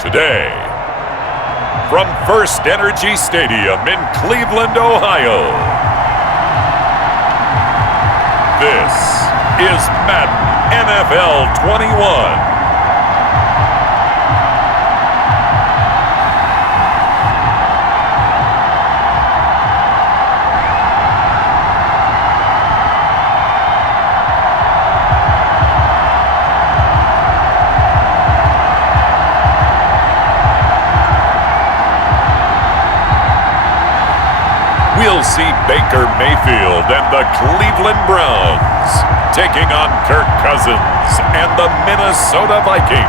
Today, from First Energy Stadium in Cleveland, Ohio, this is Madden NFL 21. We'll see Baker Mayfield and the Cleveland Browns taking on Kirk Cousins and the Minesota Vikings.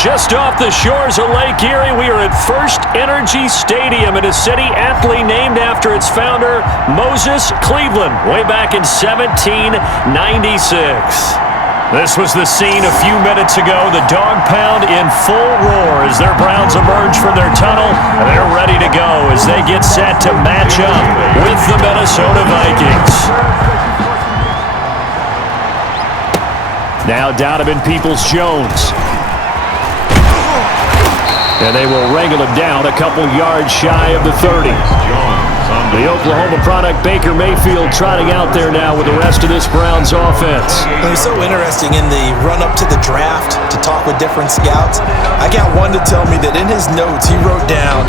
Just off the shores of Lake Erie, we are at First Energy Stadium in a city aptly named after its founder, Moses Cleveland, way back in 1796. This was the scene a few minutes ago. The dog pound in full roar as their Browns emerge from their tunnel. They're ready to go as they get set to match up with the Minesota Vikings. Now Donovan Peoples-Jones. And they will wrangle him down a couple yards shy of the 30. The Oklahoma product, Baker Mayfield, trotting out there now with the rest of this Browns offense. It was so interesting in the run-up to the draft to talk with different scouts. I got one to tell me that in his notes he wrote down,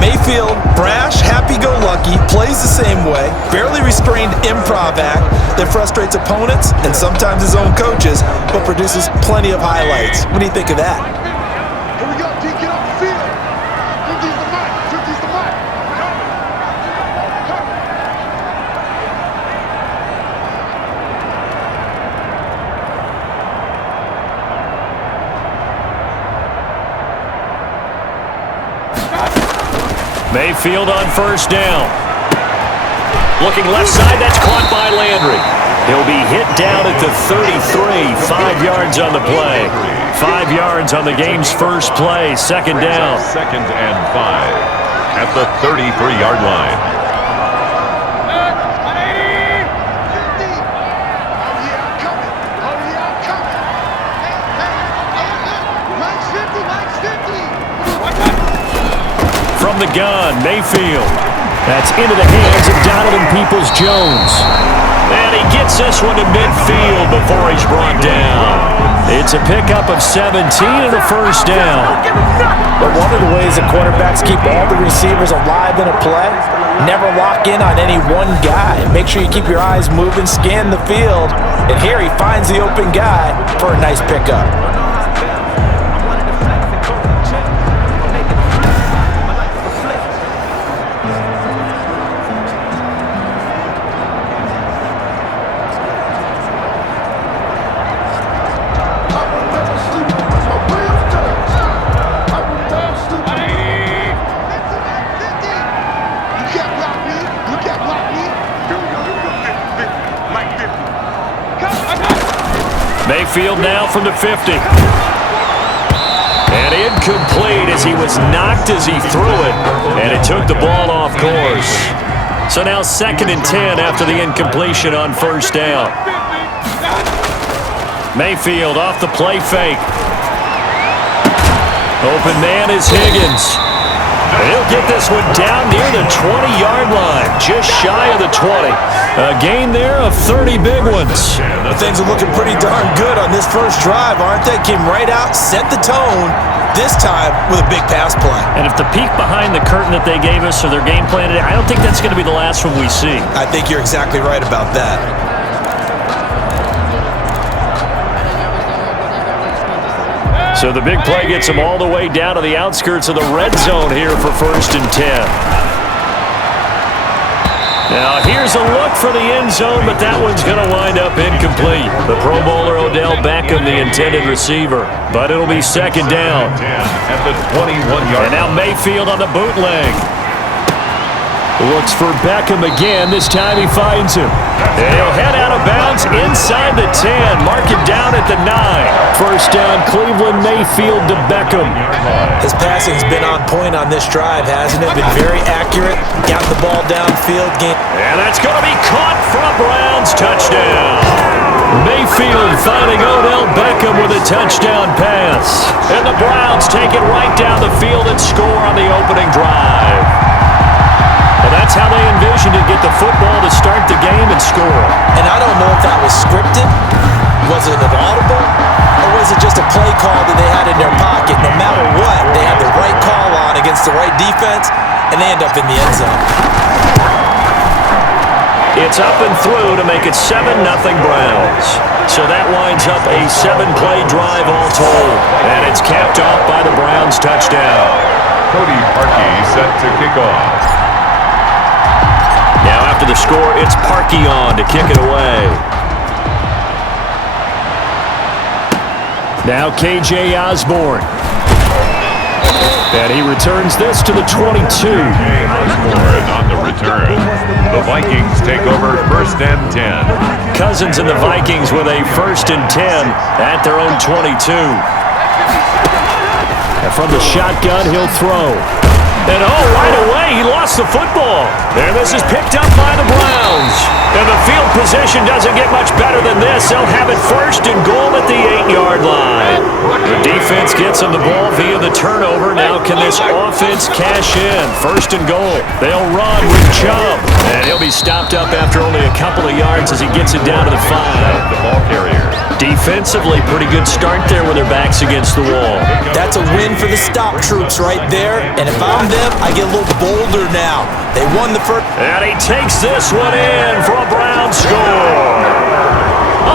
Mayfield, brash, happy-go-lucky, plays the same way, barely restrained improv act that frustrates opponents and sometimes his own coaches, but produces plenty of highlights. What do you think of that? Here we go, D, get off the field. 50's the mic, 50's the mic. Mayfield on first down. Looking left side, that's caught by Landry. He'll be hit down at the 33, 5 yards on the play. 5 yards on the game's first play, second down. Second and 5 at the 33-yard line. From the gun, Mayfield. That's into the hands of Donovan Peoples-Jones. And he gets this one to midfield before he's brought down. It's a pickup of 17 and a first down. But one of the ways that quarterbacks keep all the receivers alive in a play, never lock in on any one guy. Make sure you keep your eyes moving, scan the field. And here he finds the open guy for a nice pickup. Mayfield now from the 50. And incomplete as he was knocked as he threw it. And it took the ball off course. So now 2nd and 10 after the incompletion on first down. Mayfield off the play fake. Open man is Higgins. He'll get this one down near the 20-yard line, just shy of the 20. A gain there of 30 big ones. Things are looking pretty darn good on this first drive, aren't they? Came right out, set the tone, this time with a big pass play. And if the peek behind the curtain that they gave us or their game plan today, I don't think that's going to be the last one we see. I think you're exactly right about that. So the big play gets them all the way down to the outskirts of the red zone here for 1st and 10. Now here's a look for the end zone, but that one's going to wind up incomplete. The Pro Bowler Odell Beckham, the intended receiver. But it'll be 2nd down. At the 21-yard And now Mayfield on the bootleg. Looks for Beckham again. This time he finds him. And he'll head out of bounds inside the 10. Mark it down at the 9. First down, Cleveland, Mayfield to Beckham. His passing's been on point on this drive, hasn't it? Been very accurate. Got the ball downfield. And that's going to be caught for a Browns touchdown. Mayfield finding Odell Beckham with a touchdown pass. And the Browns take it right down the field and score on the opening drive. Well, that's how they envisioned it, get the football to start the game and score. And I don't know if that was scripted, was it an audible, or was it just a play call that they had in their pocket? No matter what, they had the right call on against the right defense, and they end up in the end zone. It's up and through to make it 7-0 Browns. So that winds up a 7-play drive all told. And it's capped off by the Browns touchdown. Cody Parkey set to kick off. Now after the score, it's Parkey on to kick it away. Now KJ Osborne. And he returns this to the 22. Osborne on the return. The Vikings take over 1st and 10. Cousins and the Vikings with a 1st and 10 at their own 22. And from the shotgun, he'll throw. And right away, he lost the football. And this is picked up by the Browns. And the field position doesn't get much better than this. They'll have it 1st and goal at the 8-yard line. The defense gets him the ball via the turnover. Now can this offense cash in? 1st and goal. They'll run with Chubb. And he'll be stopped up after only a couple of yards as he gets it down to the 5. The ball carrier. Defensively, pretty good start there with their backs against the wall. That's a win for the stop troops right there. And if I'm them, I get a little bolder now. They won the first. And he takes this one in for a Brown score.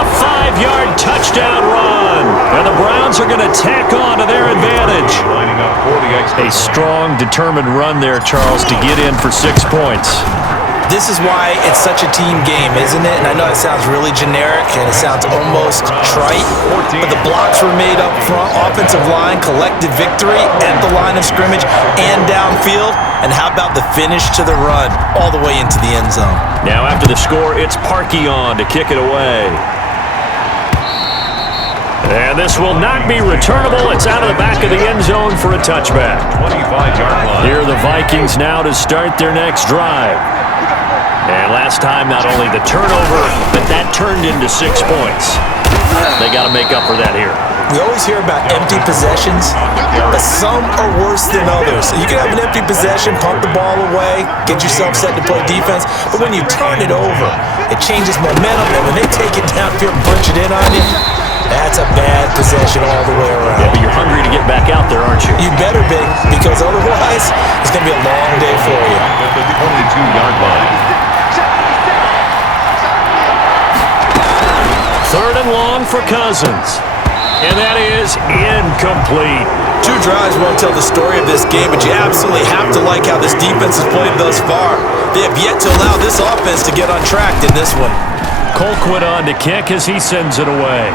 A 5-yard touchdown run. And the Browns are going to tack on to their advantage. Lining up for the extra. A strong, determined run there, Charles, to get in for 6 points. This is why it's such a team game, isn't it? And I know it sounds really generic and it sounds almost trite, but the blocks were made up front, offensive line, collective victory at the line of scrimmage and downfield. And how about the finish to the run all the way into the end zone? Now after the score, it's Parkey on to kick it away. And this will not be returnable. It's out of the back of the end zone for a touchback. 25-yard line. Here are the Vikings now to start their next drive. And last time, not only the turnover, but that turned into 6 points. They got to make up for that here. We always hear about empty possessions, but some are worse than others. You can have an empty possession, pump the ball away, get yourself set to play defense, but when you turn it over, it changes momentum, and when they take it downfield and punch it in on you, that's a bad possession all the way around. Yeah, but you're hungry to get back out there, aren't you? You better be, because otherwise, it's going to be a long day for you. At the 22-yard line. 3rd and long for Cousins. And that is incomplete. 2 drives won't tell the story of this game, but you absolutely have to like how this defense has played thus far. They have yet to allow this offense to get untracked in this one. Colquitt on to kick as he sends it away.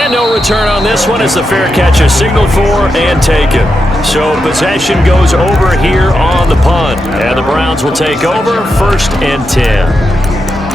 And no return on this one as the fair catch is signaled for and taken. So possession goes over here on the punt. And the Browns will take over 1st and 10.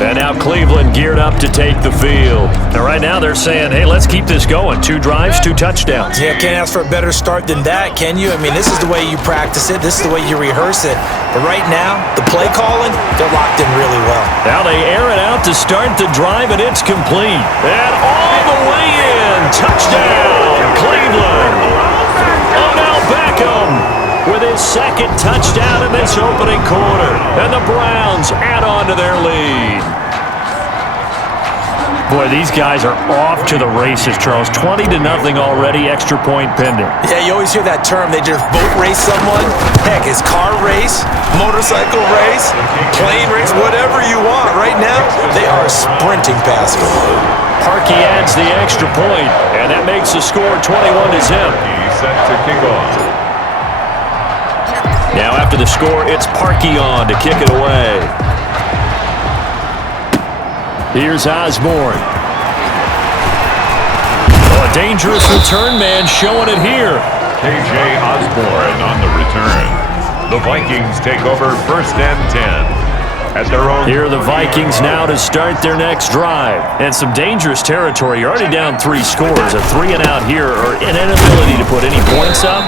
And now Cleveland geared up to take the field. And right now they're saying, hey, let's keep this going. 2 drives, 2 touchdowns. Yeah, can't ask for a better start than that, can you? I mean, this is the way you practice it. This is the way you rehearse it. But right now, the play calling, they're locked in really well. Now they air it out to start the drive, and it's complete. And all the way in. Touchdown, Cleveland. Odell Beckham with his 2nd touchdown in this opening quarter. And the Browns add on to their lead. Boy, these guys are off to the races, Charles. 20-0 already, extra point pending. Yeah, you always hear that term. They just boat race someone. Heck, it's car race, motorcycle race, plane race, whatever you want. Right now, they are sprinting past it. Parkey adds the extra point, and that makes the score 21-0. He's set to kick off. Now after the score, it's Parkey on to kick it away. Here's Osborne. Oh, a dangerous return man showing it here. KJ Osborne on the return. The Vikings take over 1st and 10. At their own. Here are the Vikings now to start their next drive. And some dangerous territory. You're already down 3 scores. A 3-and-out here or an inability to put any points up.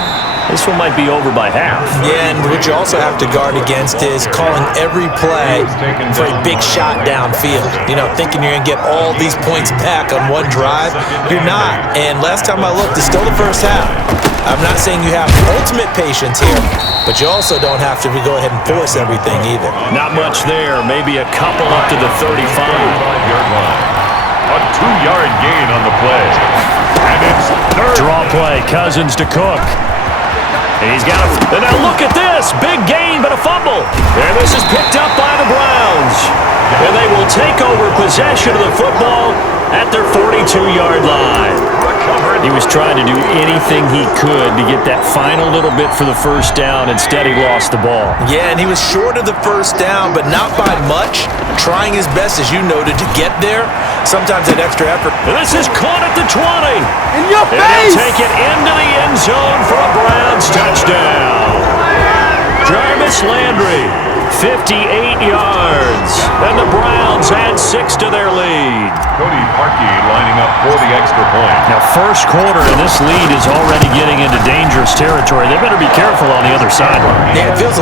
This one might be over by half. Yeah, and what you also have to guard against is calling every play for a big shot downfield. You know, thinking you're going to get all these points back on one drive. You're not. And last time I looked, it's still the first half. I'm not saying you have ultimate patience here, but you also don't have to go ahead and force everything either. Not much there. Maybe a couple up to the 35-yard line. A 2-yard gain on the play. And it's third. Draw play. Cousins to Cook. He's got a... And now look at this. Big gain, but a fumble. And this is picked up by the Browns. And they will take over possession of the football at their 42-yard line. He was trying to do anything he could to get that final little bit for the first down. Instead, he lost the ball. Yeah, and he was short of the first down, but not by much. Trying his best, as you noted, to get there. Sometimes that extra effort. And this is caught at the 20. In your And face! he'll take it into the end zone for a Browns touchdown. Jarvis Landry, 58 yards. And the Browns add 6 to their lead. Cody Parkey lining up for the extra point. Now, first quarter, and this lead is already getting into dangerous territory. They better be careful on the other sideline. Yeah, it feels a